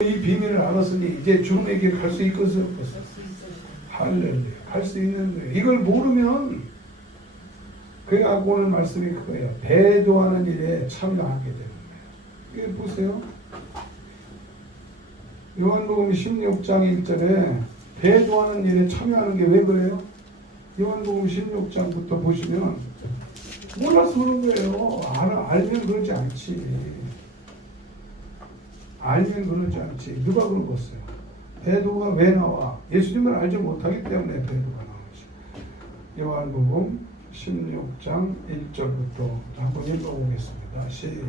이 비밀을 알았으니 이제 죽음의 길을 갈 수 있겠어요? 할렐루야. 갈 수 있는데 이걸 모르면 그래갖고 오늘 말씀이 그거예요. 배도하는 일에 참여하게 되는 거예요. 이게 보세요. 요한복음 16장 1절에 배도하는 일에 참여하는 게 왜 그래요? 요한복음 16장부터 보시면 몰라서 그런 거예요. 알면 그러지 않지. 알면 그러지 않지. 누가 그러겠어요? 배도가 왜 나와? 예수님을 알지 못하기 때문에 배도가 나오지. 요한복음 16장 1절부터 한번 읽어보겠습니다. 시작.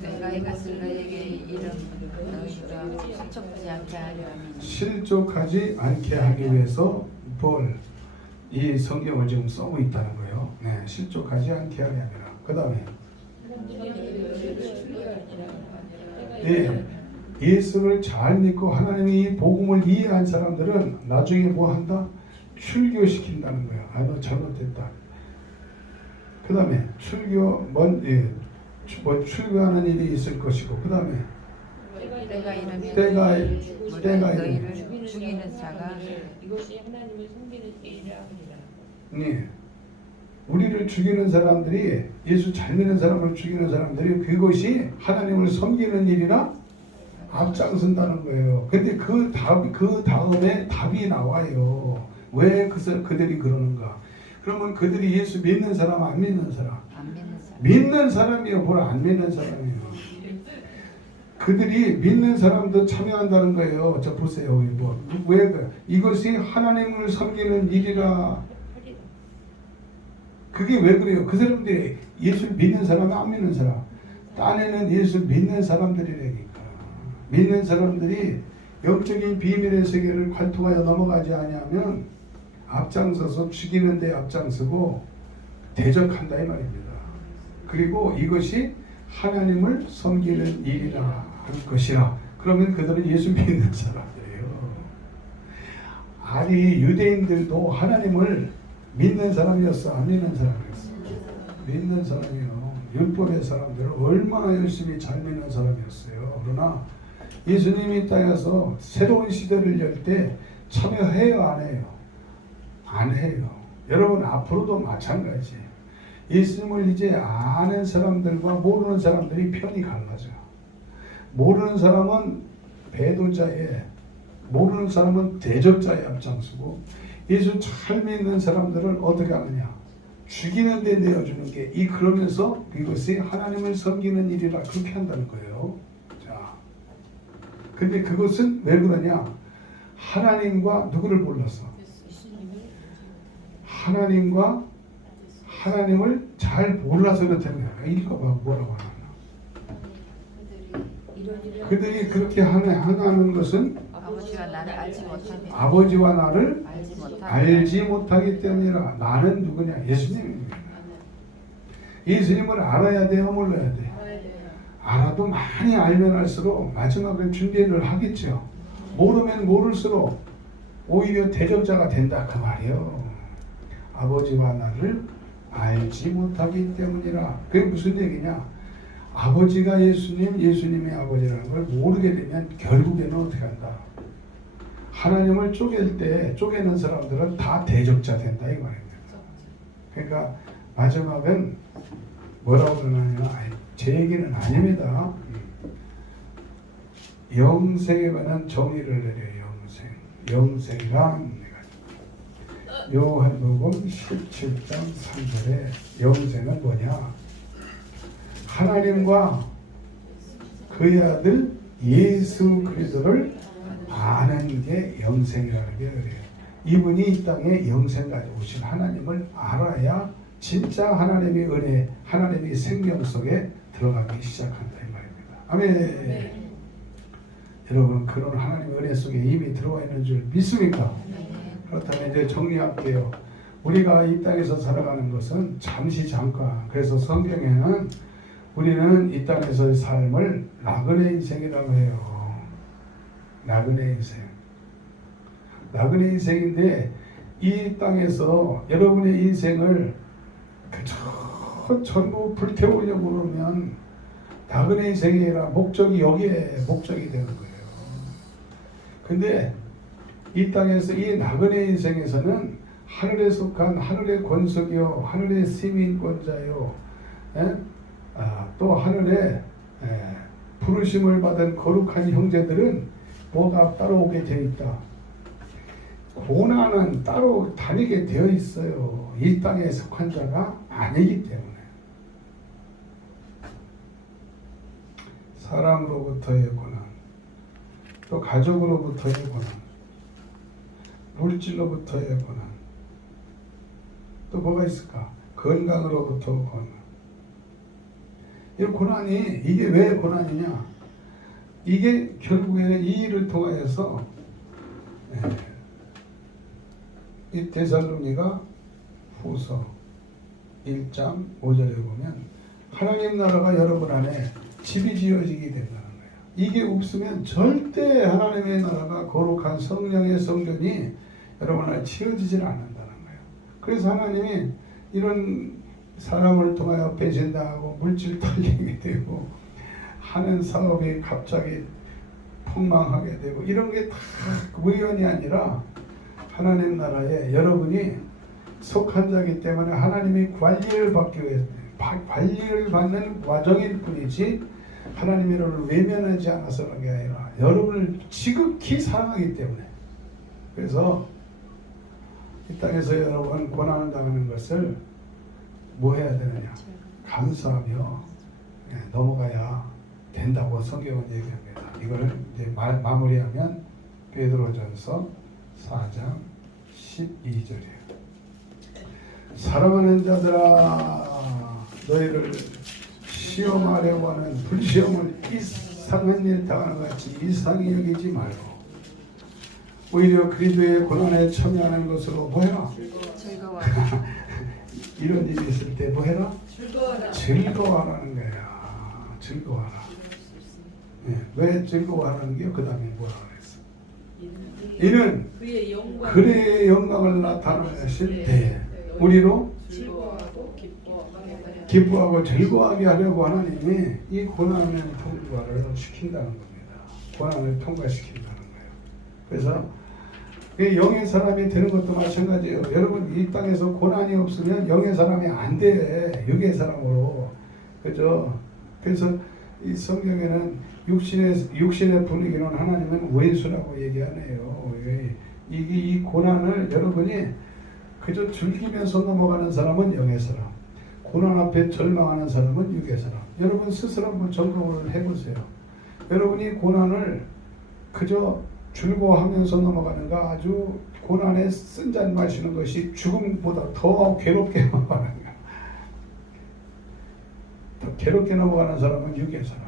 내가 이것을 너에게 이름 너희가 실족하지 않게 하려 함이니 실족하지 않게 하기 위해서 이 성경을 지금 써고 있다는 거예요. 네, 실족하지 않게 하려 함이라. 그 다음에 예수를 잘 믿고 하나님의 이 복음을 이해한 사람들은 나중에 뭐 한다? 출교시킨다는 거야. 아, 너 잘못됐다. 그 다음에 출교하는 일이 있을 것이고, 그 다음에 때가 너희를 죽이는 자가 이것이 하나님을 섬기는 일이라 합니다. 네. 우리를 죽이는 사람들이, 예수 잘 믿는 사람을 죽이는 사람들이 그것이 하나님을 섬기는 일이라 앞장선다는 거예요. 근데 그 다음에 답이 나와요. 왜 그들이 그러는가? 그러면 그들이 예수 믿는 사람, 안 믿는 사람? 안 믿는 사람. 믿는 사람이요, 뭘 안 믿는 사람이요. 그들이 믿는 사람도 참여한다는 거예요. 저 보세요, 이거 왜 이것이 하나님을 섬기는 일이라. 그게 왜 그래요? 그 사람들이 예수 믿는 사람, 안 믿는 사람? 딴에는 예수 믿는 사람들이라니까. 믿는 사람들이 영적인 비밀의 세계를 관통하여 넘어가지 아니하면 앞장서서 죽이는 데 앞장서고 대적한다 이 말입니다. 그리고 이것이 하나님을 섬기는 일이라 할 것이라. 그러면 그들은 예수 믿는 사람들이에요. 아니, 유대인들도 하나님을 믿는 사람이었어, 안 믿는 사람이었어? 믿는 사람이요. 율법의 사람들은 얼마나 열심히 잘 믿는 사람이었어요. 그러나 예수님이 땅에서 새로운 시대를 열 때 참여해요, 안 해요? 안 해요. 여러분 앞으로도 마찬가지. 예수님을 이제 아는 사람들과 모르는 사람들이 편이 갈라져. 모르는 사람은 배도자에, 모르는 사람은 대적자에 앞장서고, 예수 잘 믿는 사람들은 어떻게 하느냐? 죽이는 데 내어주는 게, 그러면서 이것이 하나님을 섬기는 일이라 그렇게 한다는 거예요. 자, 근데 그것은 왜 그러냐? 하나님과 누구를 몰라서? 하나님을 잘 몰라서 그렇다는 거야. 읽어봐, 뭐라고 하나? 그들이 그렇게 하는 것은 아버지와 나를 알지 못하기 때문이라. 나는 누구냐? 예수님입니다. 예수님을 알아야 돼요, 몰라야 돼요? 알아도 많이 알면 알수록 마지막에 준비를 하겠죠. 모르면 모를수록 오히려 대적자가 된다 그 말이에요. 아버지와 나를 알지 못하기 때문이라. 그게 무슨 얘기냐? 아버지가 예수님, 예수님이 아버지라는 걸 모르게 되면 결국에는 어떻게 한다? 하나님을 쪼개는 사람들은 다 대적자 된다 이 말입니다. 그러니까 마지막은 뭐라고 그러냐면, 제 얘기는 아닙니다. 영생에 관한 정의를 내려요. 영생이란 요한복음 17장 3절에 영생은 뭐냐? 하나님과 그의 아들 예수 그리스도를 아는 게 영생이라는 게 그래요. 이분이 이 땅에 영생 가지고 오신 하나님을 알아야 진짜 하나님의 은혜, 하나님의 생명 속에 들어가기 시작한다 이 말입니다. 아멘. 네. 여러분 그런 하나님의 은혜 속에 이미 들어와 있는 줄 믿습니까? 네. 그렇다면 이제 정리할게요. 우리가 이 땅에서 살아가는 것은 잠깐. 그래서 성경에는 우리는 이 땅에서의 삶을 나그네 인생이라고 해요. 나그네 인생인데 이 땅에서 여러분의 인생을 전부 불태우려고 그러면 나그네 인생이라 목적이 여기에 목적이 되는 거예요. 근데 이 땅에서 이 나그네 인생에서는 하늘에 속한 하늘의 권속이요 하늘의 시민권자요 또 하늘의 부르심을 받은 거룩한 형제들은 뭐가 따라오게 되어 있다. 고난은 따로 다니게 되어 있어요. 이 땅에 속한 자가 아니기 때문에. 사람으로부터의 고난, 또 가족으로부터의 고난, 물질로부터의 고난, 또 뭐가 있을까? 건강으로부터 고난. 이 고난이 이게 왜 고난이냐? 이게 결국에는 이 일을 통하여서 이 데살로니가 후서 1장 5절에 보면 하나님 나라가 여러분 안에 집이 지어지게 된다는 거예요. 이게 없으면 절대 하나님의 나라가 거룩한 성령의 성전이 여러분 안에 지어지질 않는다는 거예요. 그래서 하나님이 이런 사람을 통하여 배신당하고 물질 털리게 되고 하는 사업이 갑자기 폭망하게 되고 이런 게 다 우연이 아니라 하나님 나라에 여러분이 속한 자이기 때문에 하나님이 관리를 받기 위해 관리를 받는 과정일 뿐이지 하나님이 여러분을 외면하지 않아서 그런 게 아니라 여러분을 지극히 사랑하기 때문에. 그래서 이 땅에서 여러분 고난을 당하는 것을 뭐 해야 되느냐? 감사하며 넘어가야 된다고 성경은 얘기합니다. 이걸 이제 마무리하면 베드로전서 4장 12절이에요. 사랑하는 자들아, 너희를 시험하려고 하는 불시험을 이상한 일 당하는 같이 이상히 여기지 말고 오히려 그리스도의 고난에 참여하는 것으로 뭐해라? 즐거워. 이런 일이 있을 때 뭐해라? 즐거워라. 즐거워하라는 거야. 즐거워하라. 네, 왜 즐거워하라는 게요? 그 다음에 뭐라 그랬어? 이는 그의 영광을 나타내실 때 우리로 기뻐하고 즐거워하게 하려고 하나님이 이 고난의 통과를 시킨다는 겁니다. 고난을 통과시킨다는 거예요. 그래서 영의 사람이 되는 것도 마찬가지예요. 여러분 이 땅에서 고난이 없으면 영의 사람이 안 돼. 육의 사람으로. 그죠? 그래서 이 성경에는 육신의 분위기는 하나님은 원수라고 얘기하네요. 이 고난을 여러분이 그저 즐기면서 넘어가는 사람은 영의 사람, 고난 앞에 절망하는 사람은 육의 사람. 여러분 스스로 한번 점검을 해보세요. 여러분이 고난을 그저 즐거워하면서 넘어가는가, 아주 고난에 쓴잔 마시는 것이 죽음보다 더 괴롭게 넘어가는가. 더 괴롭게 넘어가는 사람은 육의 사람.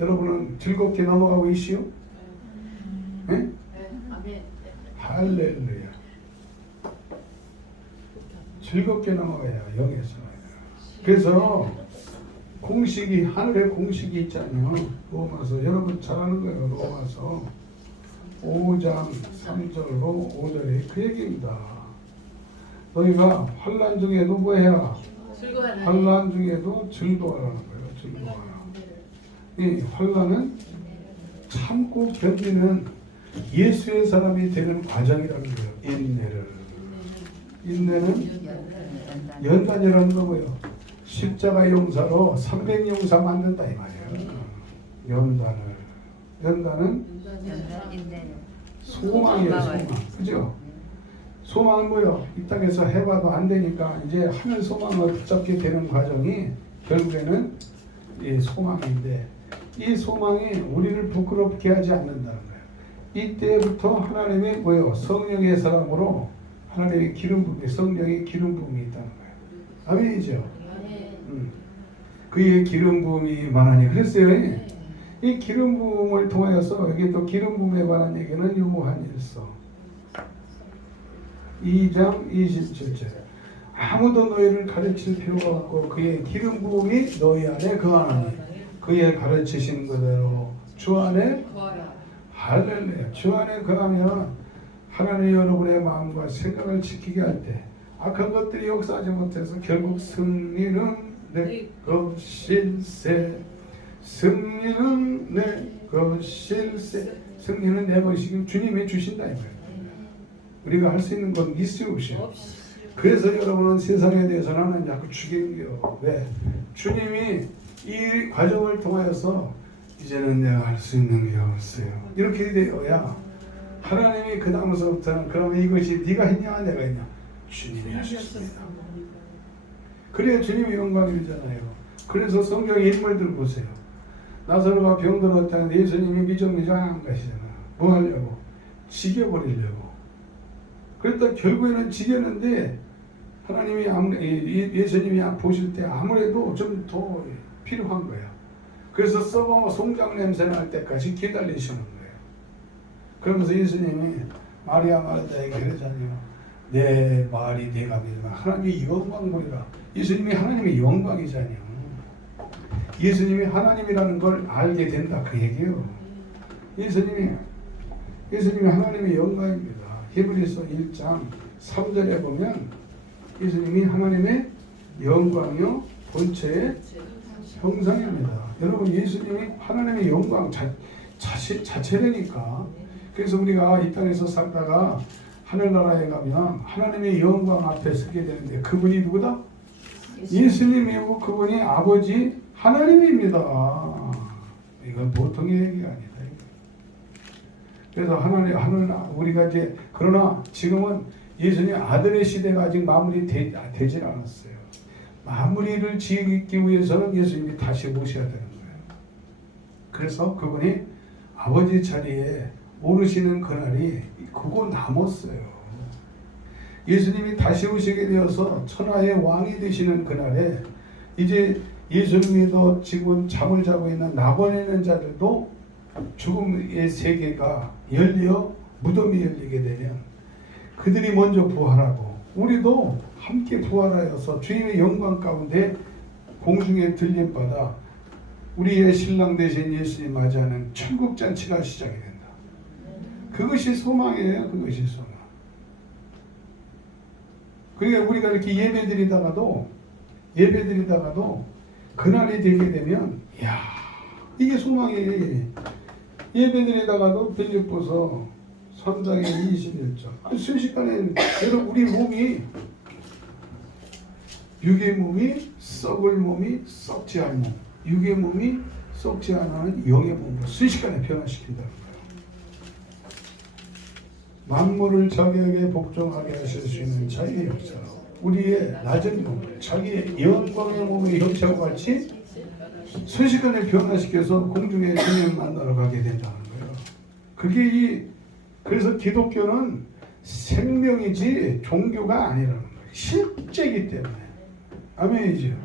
여러분은 즐겁게 넘어가고 있시오? 네? 아멘. 할렐루야. 즐겁게 넘어가야 영의 사람이에요. 그래서 공식이 하늘의 공식이 있잖아요. 로마서 여러분 잘 아는 거예요. 로마서 5장 3절로 5절에 그 얘기입니다. 너희가 환난 중에도 뭐 해라? 환난 중에도 즐거워하라는 거예요. 즐거워하라. 이 환난은 참고 견디는 예수의 사람이 되는 과정이라는 거예요. 인내는 연단이라는 거고요. 십자가 용사로 300용사 만든다 이 말이에요. 연단은 소망이에요. 소망. 그죠? 소망은 뭐예요? 이 땅에서 해봐도 안 되니까 이제 하늘 소망을 붙잡게 되는 과정이 결국에는 이 소망인데 이 소망이 우리를 부끄럽게 하지 않는다는 거예요. 이때부터 하나님의 뭐예요? 성령의 사람으로 하나님의 기름 부음이, 성령의 기름 부음이 있다는 거예요. 아멘이죠? 그의 기름 부음이 많으니 그랬어요. 이 기름 부음을 통하여서 여기 또 기름 부음에 관한 얘기는 요한일서 2장 27절. 아무도 너희를 가르칠 필요가 없고 그의 기름 부음이 너희 안에 거하나니 그의 가르치신 그대로 주 안에 할렐루야. 주 안에 거하면 하나님 여러분의 마음과 생각을 지키게 할 때 악한 것들이 역사하지 못해서 결국 승리는 내 것일세. 승리는 내 그 승리는 내 것이고 주님이 주신다 이거예요. 우리가 할 수 있는 건 있어요 없어요? 그래서 여러분은 세상에 대해서 나는 자꾸 죽이는게요. 왜? 주님이 이 과정을 통하여서 이제는 내가 할 수 있는 게 없어요. 이렇게 되어야 하나님이 그 다음서부터는 그러면 이것이 네가 했냐 내가 했냐? 주님이 하셨습니다. 그래야 주님이 영광이 되잖아요. 그래서 성경의 인물들 보세요. 나사로가 병들었을 때는 예수님이 미적미적한 가시잖아요. 뭐 하려고? 죽여버리려고. 그랬다 결국에는 죽였는데 하나님이 예수님이 보실 때 아무래도 좀 더 필요한 거예요. 그래서 썩어 송장 냄새 날 때까지 기다리시는 거예요. 그러면서 예수님이 마리아 마르다에게 그러잖아요. 내 말이 내가 믿으면 하나님의 영광 보리라. 예수님이 하나님의 영광이잖아요. 예수님이 하나님이라는 걸 알게 된다 그 얘기예요. 예수님이 하나님의 영광입니다. 히브리서 1장 3절에 보면 예수님이 하나님의 영광이요 본체의 형상입니다. 여러분 예수님이 하나님의 영광 자체라니까. 그래서 우리가 이 땅에서 살다가 하늘나라에 가면 하나님의 영광 앞에 서게 되는데 그분이 누구다? 예수님이고 그분이 아버지 하나님입니다. 이건 보통의 얘기가 아니다. 그래서 우리가 이제 그러나 지금은 예수님 아들의 시대가 아직 마무리되질 않았어요. 마무리를 지기 위해서는 예수님이 다시 오셔야 되는 거예요. 그래서 그분이 아버지 자리에 오르시는 그날이 그거 남았어요. 예수님이 다시 오시게 되어서 천하의 왕이 되시는 그날에 이제 예수를 믿어 지금 잠을 자고 있는 낙원에 있는 자들도 죽음의 세계가 열려 무덤이 열리게 되면 그들이 먼저 부활하고 우리도 함께 부활하여서 주님의 영광 가운데 공중에 들림받아 우리의 신랑 되신 예수님 맞이하는 천국잔치가 시작이 된다. 그것이 소망이에요. 그것이 소망. 그러니까 우리가 이렇게 예배드리다가도 그날이 되게 되면 이게 소망이에요. 예배드리다가도 빌립보서 3장의 21절 순식간에 여러분 우리 몸이 육의 몸이 썩을 몸이 썩지 않는 몸 육의 몸이 썩지 않는 영의 몸으로 순식간에 변화시킨다는 거예요. 만물을 자기에게 복종하게 하실 수 있는 자기의 역사로 우리의 낮은 몸을 자기의 영광의 몸의 형체와 같이 순식간에 변화시켜서 공중에 주님을 만나러 가게 된다는 거예요. 그래서 기독교는 생명이지 종교가 아니라는 거예요. 실제이기 때문에. 아멘이죠.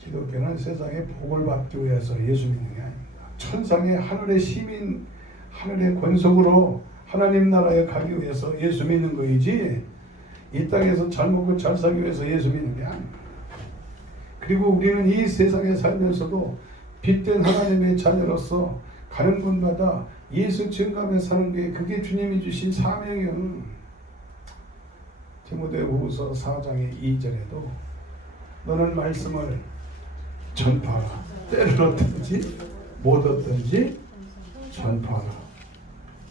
기독교는 세상에 복을 받기 위해서 예수 믿는 게 아닙니다. 천상의 하늘의 시민, 하늘의 권속으로 하나님 나라에 가기 위해서 예수 믿는 거이지 이 땅에서 잘 먹고 잘 살기 위해서 예수 믿는 게 아닙니다. 그리고 우리는 이 세상에 살면서도 빛된 하나님의 자녀로서 가는 곳마다 예수 증감에 사는 게 그게 주님이 주신 사명이에요. 디모데후서 4장의 2절에도 너는 말씀을 전파하라. 때를 얻든지 못 얻든지 전파하라.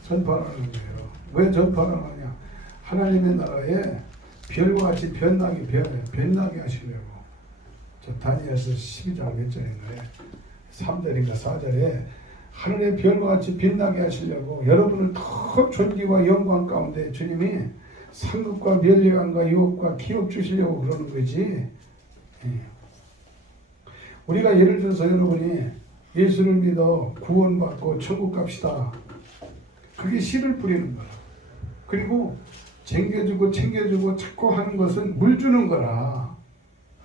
전파하라는 거예요. 왜 전파하느냐? 하나님의 나라에 별과 같이 변나게 하시려고. 저 다니엘서 12장 몇 절인가요? 3절인가 4절에 하늘의 별과 같이 빛나게 하시려고 여러분을 더 존귀와 영광 가운데 주님이 상급과 멸리관과 유업과 기업 주시려고 그러는 거지. 우리가 예를 들어서 여러분이 예수를 믿어 구원받고 천국 갑시다. 그게 씨를 뿌리는 거라. 그리고 챙겨주고 자꾸 하는 것은 물 주는 거라.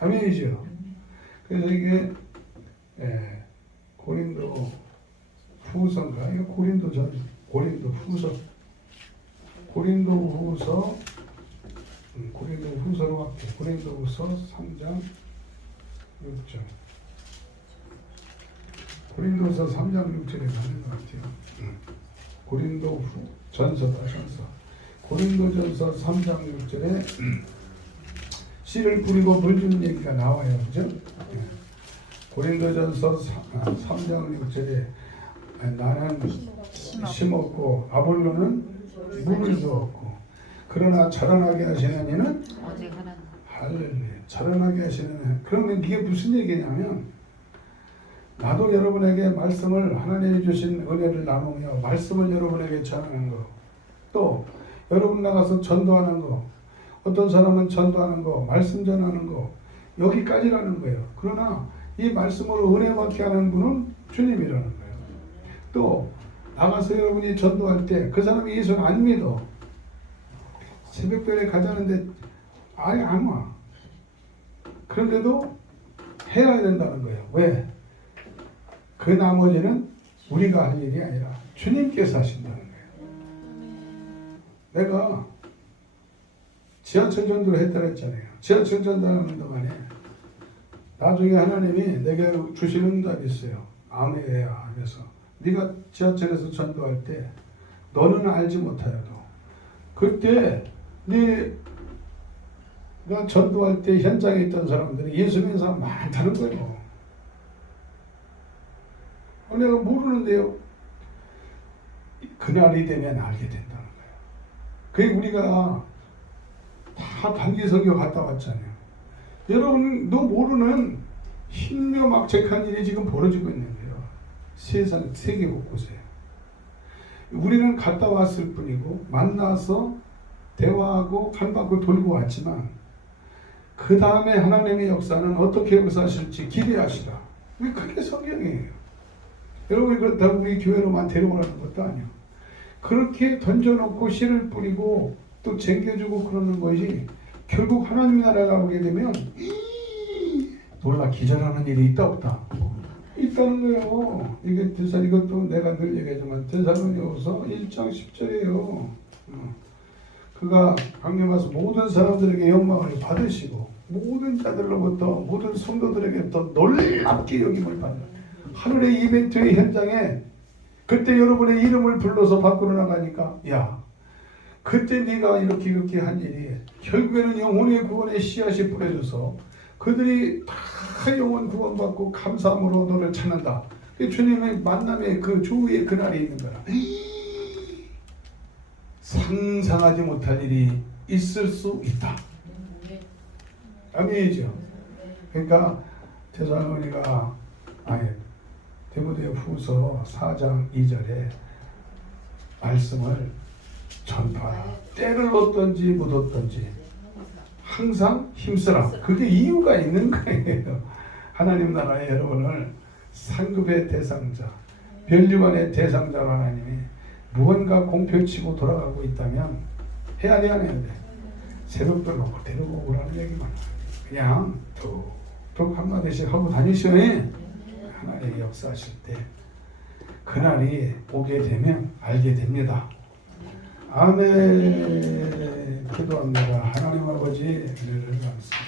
아멘이죠. 그래서 이게 고린도 후서인가? 이거 고린도 후서로 갈게요. 고린도후서 3장 6절. 고린도서 3장 6절에 가는 것 같아요. 고린도전서. 고린도전서 3장 6절에 씨를 뿌리고 물 주는 얘기가 나와요. 그죠? 고린도전서 3장 6절에 나는 심었고 아볼로는 물을 주었고 그러나 자라나게 하시는 이는 오직 하나님. 할렐루야. 자라나게 하시는. 그러면 이게 무슨 얘기냐면 나도 여러분에게 말씀을 하나님이 주신 은혜를 나누며 말씀을 여러분에게 전하는 거, 또 여러분 나가서 전도하는 거, 어떤 사람은 전도하는 거, 말씀 전하는 거, 여기까지라는 거예요. 그러나 이 말씀으로 은혜 받게 하는 분은 주님이라는 거예요. 또 나가서 여러분이 전도할 때 그 사람이 예수를 안 믿어. 새벽별에 가자는데 아예 안 와. 그런데도 해야 된다는 거예요. 왜? 그 나머지는 우리가 할 일이 아니라 주님께서 하신다는 거예요. 내가 지하철 전도를 했다 했잖아요. 지하철 전도하는 동안에 나중에 하나님이 내게 주시는 응답이 있어요. 아멘이야. 그래서 네가 지하철에서 전도할 때 너는 알지 못하여도 그때 네가 전도할 때 현장에 있던 사람들이 예수 믿는 사람 많다는 거예요. 내가 모르는데요. 그날이 되면 알게 된다는 거예요. 그게 우리가 다 단기선교 갔다 왔잖아요. 여러분, 너 모르는 신묘막책한 일이 지금 벌어지고 있는 거예요. 세상, 세계 곳곳에. 우리는 갔다 왔을 뿐이고 만나서 대화하고 간받고 돌고 왔지만 그 다음에 하나님의 역사는 어떻게 역사하실지 기대하시라. 그게 성경이에요. 여러분이 그렇다고 우리 교회로만 데려오라는 것도 아니에요. 그렇게 던져놓고 씨를 뿌리고 또 쟁겨주고 그러는 것이 결국 하나님 나라가 오게 되면 놀라 기절하는 일이 있다 없다? 있다는 거예요. 이게 이것도 내가 늘 얘기하지만 데살로니가서 1장 10절이에요. 그가 강림하서 모든 사람들에게 영광을 받으시고 모든 자들로부터 모든 성도들에게 더 놀랍게 여김을 받는 하늘의 이벤트의 현장에 그때 여러분의 이름을 불러서 밖으로 나가니까 야 그때 네가 이렇게 한 일이 결국에는 영혼의 구원의 씨앗이 뿌려져서 그들이 다 영혼 구원받고 감사함으로 너를 찾는다. 주님의 만남의 그 주의 그날이 있는 거라. 상상하지 못할 일이 있을 수 있다. 아멘이죠. 그러니까 데살로니가 디모데후서 4장 2절에 말씀을 전파하라. 때를 얻든지 못 얻든지 항상 힘쓰라. 그게 이유가 있는 거예요. 하나님 나라의 여러분을 상급의 대상자, 멸류관의 대상자로 하나님이 무언가 공표치고 돌아가고 있다면 해야 돼 안 해야 돼? 새벽별로 데리고 오라는 얘기만 그냥 툭툭 한마디씩 하고 다니셔. 하나님의 역사하실 때 그날이 오게 되면 알게 됩니다. 아멘. 기도합니다. 하나님 아버지 은혜를 감사합니다.